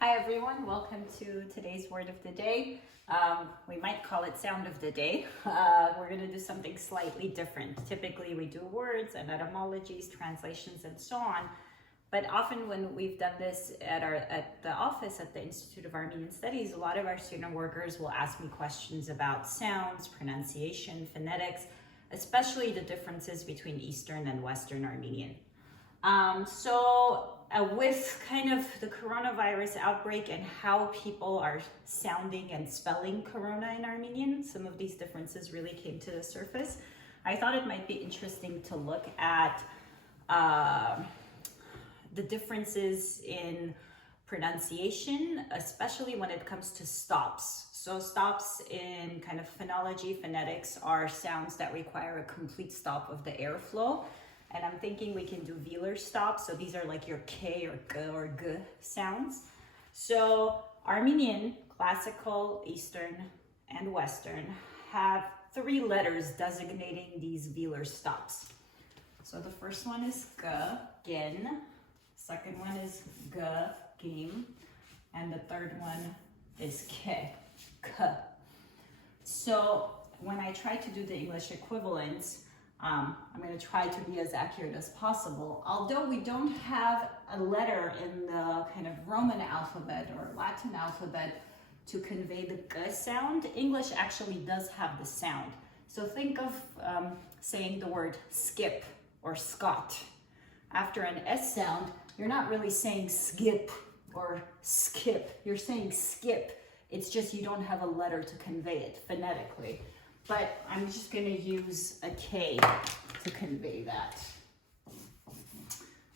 Hi everyone, welcome to today's word of the day. We might call it sound of the day. We're going to do something slightly different. Typically we do words and etymologies, translations, and so on. But often when we've done this at the office at the Institute of Armenian Studies, a lot of our student workers will ask me questions about sounds, pronunciation, phonetics, especially the differences between Eastern and Western Armenian. With kind of the coronavirus outbreak and how people are sounding and spelling corona in Armenian, some of these differences really came to the surface. I thought it might be interesting to look at the differences in pronunciation, especially when it comes to stops. So stops in kind of phonology, phonetics are sounds that require a complete stop of the airflow. And I'm thinking we can do velar stops. So these are like your K or G or G sounds. So Armenian, Classical, Eastern, and Western have 3 letters designating these velar stops. So the first one is G, Gin. Second one is G, Gim. And the third one is K, K. So when I try to do the English equivalents, I'm going to try to be as accurate as possible. Although we don't have a letter in the kind of Roman alphabet or Latin alphabet to convey the G sound, English actually does have the sound. So think of saying the word skip or Scott. After an S sound, you're not really saying skip or skip. You're saying skip. It's just you don't have a letter to convey it phonetically. But I'm just going to use a K to convey that.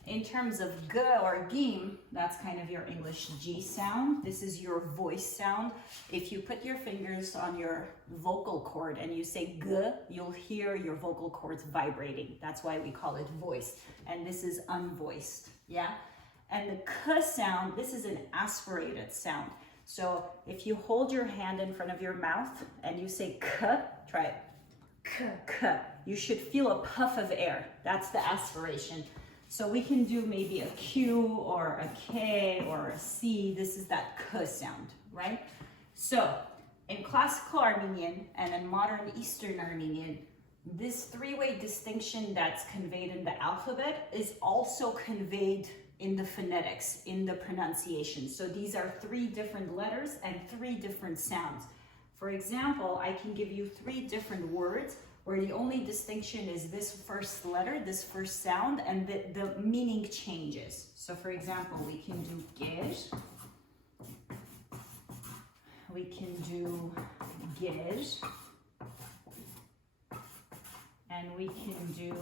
In terms of G or Gim, that's kind of your English G sound. This is your voice sound. If you put your fingers on your vocal cord and you say G, you'll hear your vocal cords vibrating. That's why we call it voice. And this is unvoiced, yeah? And the K sound, this is an aspirated sound. So if you hold your hand in front of your mouth and you say K, try it, K, K, you should feel a puff of air. That's the aspiration. So we can do maybe a Q or a K or a C. This is that K sound, right? So in Classical Armenian and in modern Eastern Armenian, this 3-way distinction that's conveyed in the alphabet is also conveyed in the phonetics, in the pronunciation. So these are 3 different letters and 3 different sounds. For example, I can give you 3 different words where the only distinction is this first letter, this first sound, and the meaning changes. So for example, we can do gej, we can do gej, and we can do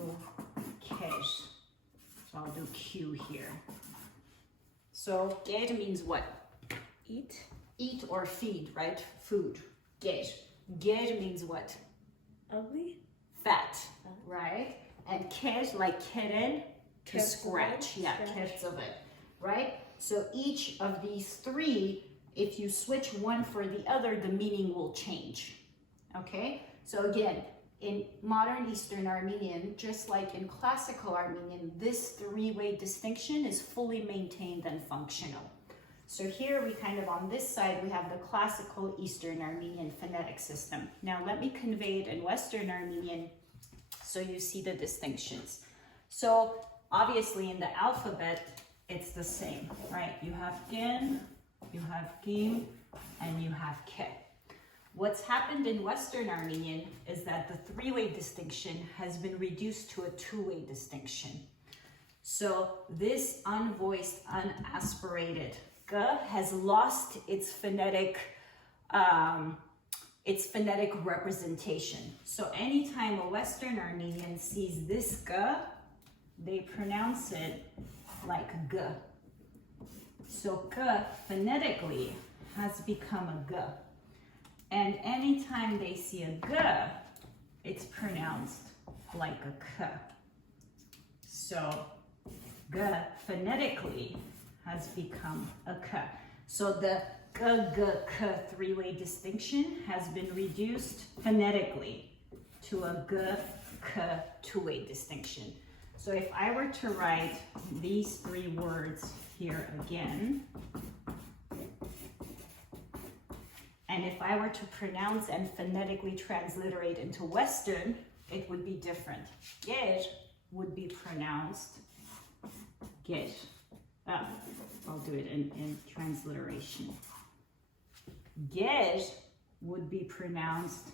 kej. So I'll do Q here. So gej means what? Eat? Eat or feed, right? Food. Gej. Gej means what? Ugly? Fat, right? And kej, like keren, to scratch. Yeah, kerzovet, right? So each of these 3, if you switch one for the other, the meaning will change. Okay? So again, in modern Eastern Armenian, just like in Classical Armenian, this 3-way distinction is fully maintained and functional. So here we kind of, on this side, we have the Classical Eastern Armenian phonetic system. Now let me convey it in Western Armenian so you see the distinctions. So obviously in the alphabet, it's the same, right? You have Gin, you have Gim, and you have Ke. What's happened in Western Armenian is that the 3-way distinction has been reduced to a 2-way distinction. So this unvoiced, unaspirated G has lost its phonetic representation. So anytime a Western Armenian sees this G, they pronounce it like G. So G phonetically has become a G. And anytime they see a G, it's pronounced like a K. So G phonetically has become a K. So the G, G, K 3-way distinction has been reduced phonetically to a G, K 2-way distinction. So if I were to write these 3 words here again, And if I were to pronounce and phonetically transliterate into Western, it would be different. Ger would be pronounced ger. I'll do it in transliteration. Ger would be pronounced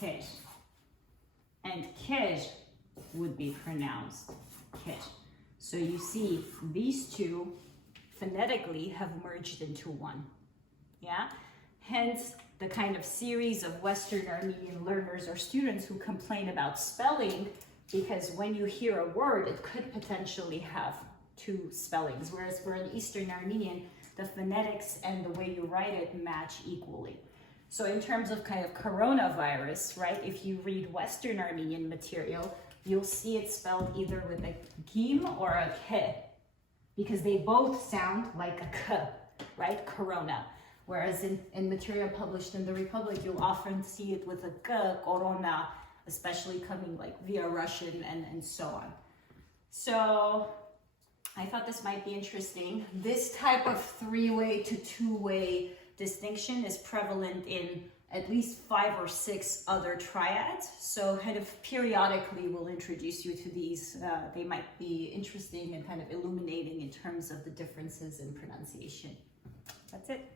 ker. And ker would be pronounced ker. So you see, these two phonetically have merged into one. Yeah? Hence, the kind of series of Western Armenian learners or students who complain about spelling, because when you hear a word, it could potentially have two spellings, whereas for an Eastern Armenian, the phonetics and the way you write it match equally. So in terms of kind of coronavirus, right, if you read Western Armenian material, you'll see it spelled either with a gim or a ke, because they both sound like a k, right, corona. Whereas in material published in the Republic, you'll often see it with a k, korona, especially coming like via Russian and so on. So I thought this might be interesting. This type of three-way to two-way distinction is prevalent in at least 5 or 6 other triads. So kind of periodically we'll introduce you to these. They might be interesting and kind of illuminating in terms of the differences in pronunciation. That's it.